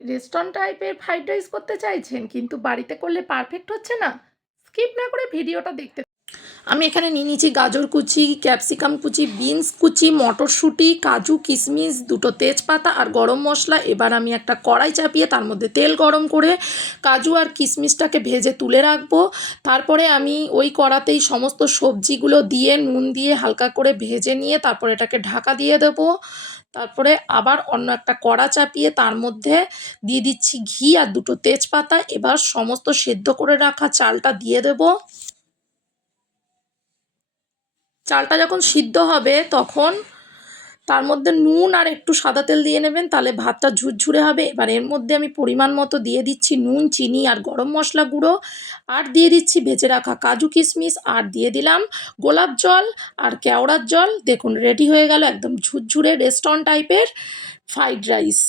Restaurant টাইপের fried rice করতে চাইছেন কিন্তু বাড়িতে করলে পারফেক্ট হচ্ছে না? স্কিপ না করে ভিডিওটা দেখতে। আমি এখানে নিয়ে নিয়েছি গাজর কুচি, ক্যাপসিকাম কুচি, বিনস কুচি, মটরশুঁটি, কাজু, কিশমিশ, দুটো তেজপাতা আর গরম মশলা। এবার আমি একটা কড়াই চাপিয়ে তার মধ্যে তেল গরম করে কাজু আর কিশমিশটাকে ভেজে তুলে রাখবো। তারপরে আমি ওই কড়াতেই সমস্ত সবজিগুলো দিয়ে নুন দিয়ে হালকা করে ভেজে নিয়ে তারপর এটাকে ঢাকা দিয়ে দেবো। তারপরে আবার অন্য একটা কড়া চাপিয়ে তার মধ্যে দিয়ে দিচ্ছি ঘি আর দুটো তেজপাতা। এবার সমস্ত সেদ্ধ করে রাখা চালটা দিয়ে দেবো। চালটা যখন সিদ্ধ হবে তখন তার মধ্যে নুন আর একটু সাদা তেল দিয়ে নেবেন, তাহলে ভাতটা ঝুরঝুরে হবে। এবার এর মধ্যে আমি পরিমাণ মতো দিয়ে দিচ্ছি নুন, চিনি আর গরম মশলা গুঁড়ো, আর দিয়ে দিচ্ছি ভেজে রাখা কাজু কিশমিশ, আর দিয়ে দিলাম গোলাপ জল আর কেওড়ার জল। দেখুন রেডি হয়ে গেল একদম ঝুরঝুরে রেস্টুরেন্ট টাইপের ফ্রাইড রাইস।